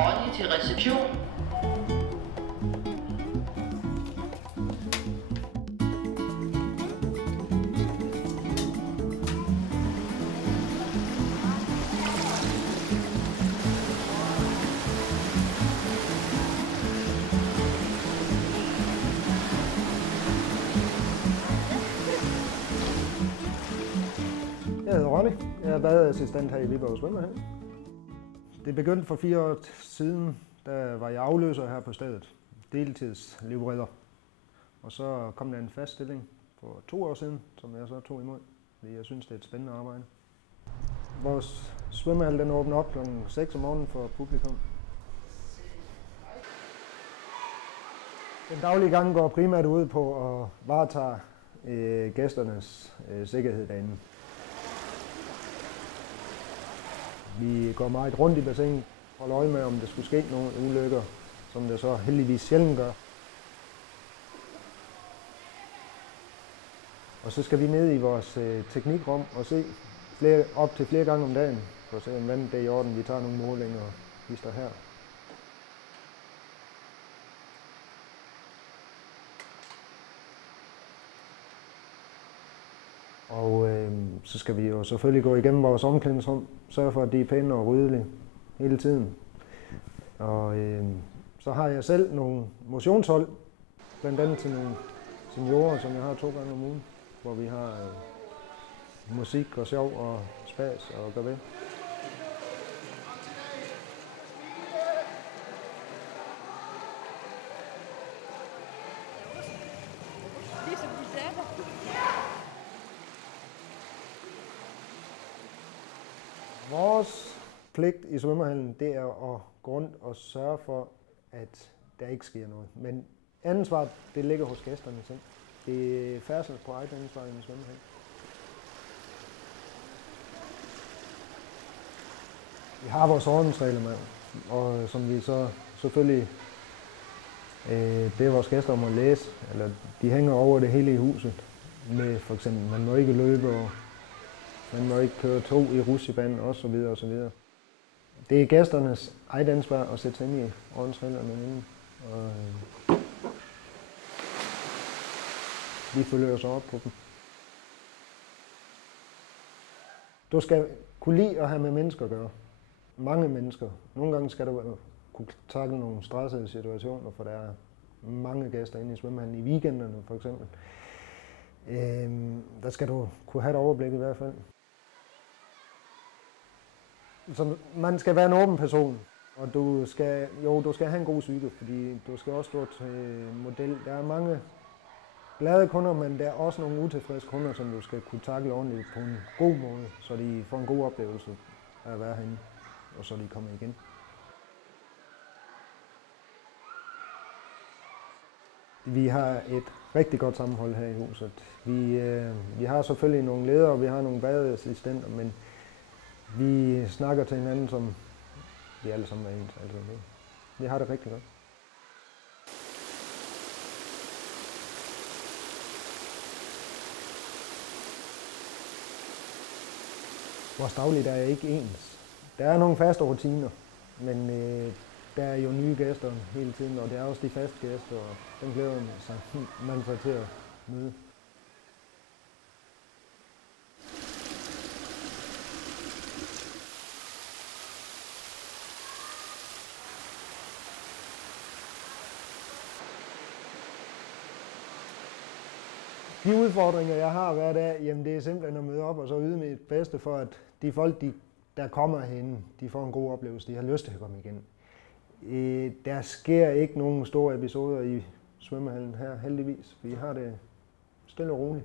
Ronny til reception. Jeg hedder Ronny. Jeg er badeassistent her i Viborg Svømmehal. Det begyndte for 4 år siden, da var jeg afløser her på stedet. Deltidslivredder. Og så kom der en fast stilling for 2 år siden, som jeg så tog imod. Fordi jeg synes, det er et spændende arbejde. Vores svømmehal den åbner op kl. 6 om morgenen for publikum. Den daglige gang går primært ud på at varetage gæsternes sikkerhed derinde. Vi går meget rundt i bassinet, holder øje med, om der skulle ske nogle ulykker, som det så heldigvis sjældent gør. Og så skal vi ned i vores teknikrum og se op til flere gange om dagen, for at se, om vandet er i orden. Vi tager nogle målinger og vi står her. Og så skal vi jo selvfølgelig gå igennem vores omklædningsrum, sørge for, at de er pæne og ryddelige hele tiden. Og så har jeg selv nogle motionshold, blandt andet til nogle seniorer, som jeg har 2 gange om ugen, hvor vi har musik og sjov og spas og gør ved. Vores pligt i svømmehallen, det er at gå rundt og sørge for, at der ikke sker noget. Men ansvaret, det ligger hos gæsterne selv. Det er færdsel på eget ansvar i en svømmehal. Vi har vores ordensregler med, og som vi så selvfølgelig beder vores gæster om at læse. Eller de hænger over det hele i huset. Med for eksempel, man må ikke løbe, og man må ikke køre tog i rutsjebane osv. osv. Det er gæsternes eget ansvar at sætte sig ind i ordensreglerne inden. Og vi følger os op på dem. Du skal kunne lide at have med mennesker at gøre. Mange mennesker. Nogle gange skal du kunne takle nogle stressede situationer, for der er mange gæster inde i svømmehallen i weekenderne for eksempel. Der skal du kunne have et overblik i hvert fald. Så man skal være en åben person, og du skal have en god psyke, fordi du skal også stå til model. Der er mange glade kunder, men der er også nogle utilfredse kunder, som du skal kunne takle ordentligt på en god måde, så de får en god oplevelse af at være herinde, og så de kommer igen. Vi har et rigtig godt sammenhold her i huset. Vi har selvfølgelig nogle ledere, og vi har nogle badeassistenter, men vi snakker til hinanden, som vi alle sammen er ens. Altså, vi har det rigtig godt. Vores dagligdag er ikke ens. Der er nogle faste rutiner, men der er jo nye gæster hele tiden, og der er også de faste gæster, og dem glæder man sig til at møde. De udfordringer, jeg har hver dag, jamen det er simpelthen at møde op og så yde mit bedste for, at de folk, der kommer herinde, de får en god oplevelse, de har lyst til at komme igen. Der sker ikke nogen store episoder i svømmehallen her, heldigvis. Vi har det stille og roligt.